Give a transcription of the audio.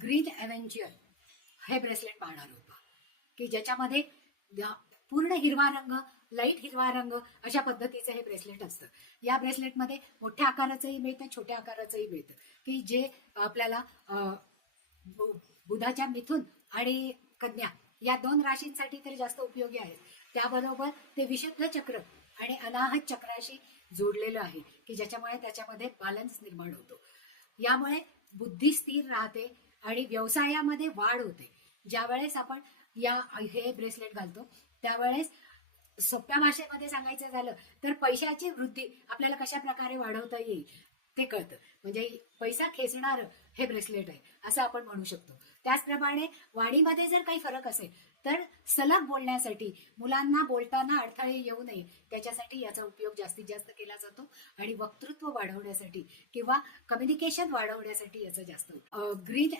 Green ॲव्हेंजर हे bracelet पाहणार होतो की ज्याच्यामध्ये पूर्ण हिरवा रंग, लाईट हिरवा रंग अशा पद्धतीचं हे ब्रेसलेट असतं. या ब्रेसलेटमध्ये मोठ्या आकाराचंही मिळतं, छोट्या आकाराचंही मिळतं की जे आपल्याला बुधाच्या मिथुन आणि कन्या या 2 राशींसाठी तर जास्त उपयोगी आहेत. त्याबरोबर ते विशुद्ध चक्र आणि अनाहत चक्राशी जोडलेलं आहे की ज्याच्यामुळे त्याच्यामध्ये बॅलन्स निर्माण होतो. यामुळे बुद्धी स्थिर राहते आणि व्यवसायामध्ये वाढ होते. ज्यावेळेस आपण हे ब्रेसलेट घालतो त्यावेळेस सोप्या भाषेमध्ये सांगायचं झालं तर पैशाची वृद्धी आपल्याला कशा प्रकारे वाढवता येईल ते कळतं. म्हणजे पैसा खेचणारं हे ब्रेसलेट आहे असं आपण म्हणू शकतो. त्याचप्रमाणे वाणीमध्ये जर काही फरक असेल तर सलग बोलण्यासाठी, मुलांना बोलताना अडथळे येऊ नये त्याच्यासाठी याचा उपयोग जास्तीत जास्त केला जातो आणि वक्तृत्व वाढवण्यासाठी किंवा कम्युनिकेशन वाढवण्यासाठी याचा जास्त ग्रीन